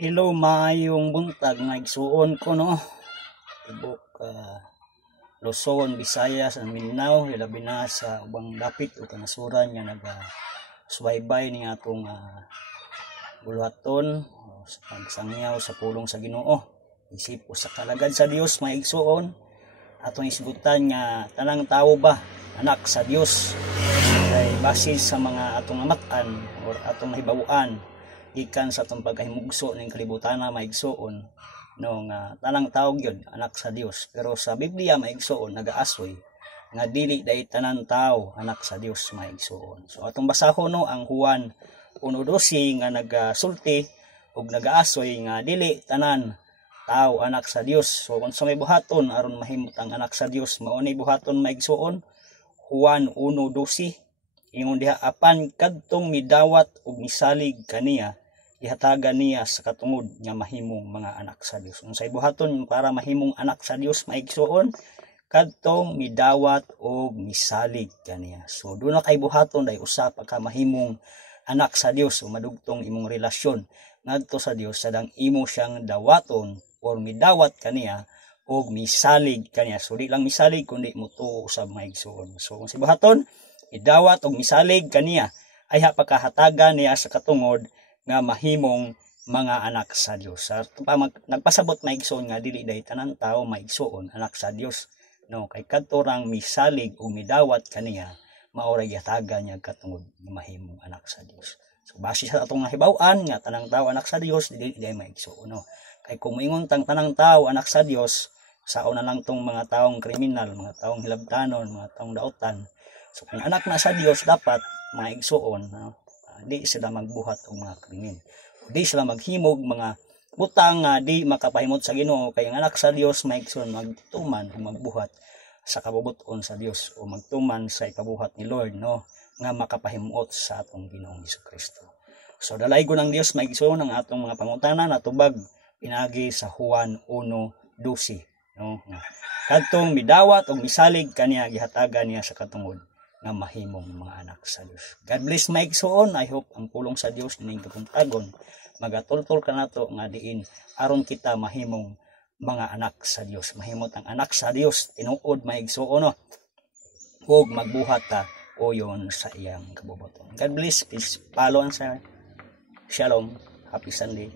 Hello, maayong buntag nga igsuon ko no. Tibok Luzon, Visayas, Mindanao, labi na sa ubang dapit o kanasuran nga subaybay ni atong buluhaton sa pagsangyaw sa pulong sa Ginoo. Isip o sa kalagad sa Dios maigsuon atong isgutan nga tanang tawo ba anak sa Dios kay basis sa mga atong amatan or atong nahibawan gikan sa atong pagkahimugso ning kalibutan na maigsuon no nga tanang tawo gyud anak sa Dios, pero sa Biblia maigsuon nagaasoy nga dili day tanan tawo anak sa Dios maigsuon. So atong basahon no ang Juan 1:12 nga nagasulti og nagaasoy nga dili tanan tawo anak sa Dios. So kung sa may buhaton aron mahimot ang anak sa Dios, mao ni buhaton maigsuon Juan 1:12 ingon diha, apan kadtong midawat ug misalig kaniya ihatagan niya sa katungod nga mahimong mga anak sa Dios. Unsay buhaton para mahimong anak sa Dios maigsuon kadtong midawat ug misalig kaniya. So do na kay buhaton day usa pa ka mahimong anak sa Dios o madugtong imong relasyon ngadto sa Dios sadang imo siyang dawaton or midawat kaniya og misalig kaniya. So di lang misalig kundi mutuo usab maigsuon. So kung si buhaton midawat og misalig kaniya ay pakahatagan niya sa katungod nga mahimong mga anak sa Dios. Sa nagpasabot maigsuon nga dili day tanan tawo maigsuon anak sa Dios no, kay kadto rang misalig o midawat kaniya mao ra gihatagan niya katungod nga mahimong anak sa Dios. So base sa atong nahibaw-an nga tanang tawo anak sa Dios dili day maigsuon no. Kay kung moingon tang tanang tawo anak sa Dios, sao na lang tong mga taong kriminal, mga taong hilabtanon, mga taong daotan. So kung anak na sa Dios dapat maigsuon no? Di sila magbuhat og mga krimen, di sila maghimog mga butang nga di makapahimot sa Ginoo. Kay ang anak sa Dios maigsoon magtuman o magbuhat sa kabubuton sa Dios o magtuman sa ikabuhat ni Lord no, nga makapahimot sa atong Ginoong Hesukristo. So dalay ko ng Dios maigsoon ang atong mga pangutanan natubag pinagi sa Juan 1:12 no, kadtong midawat og misalig kaniya gihatagan niya sa katungod nga mahimong mga anak sa Dios. God bless maigsuon. I hope ang pulong sa Dios ning kapuntagon magatultol ka nato nga diin aron kita mahimong mga anak sa Dios. Mahimot ang anak sa Dios tinuod maigsuon no, ug magbuhat ta uyon sa iyang kabubuton. God bless. Peace. Follow ang sa Shalom. Happy Sunday.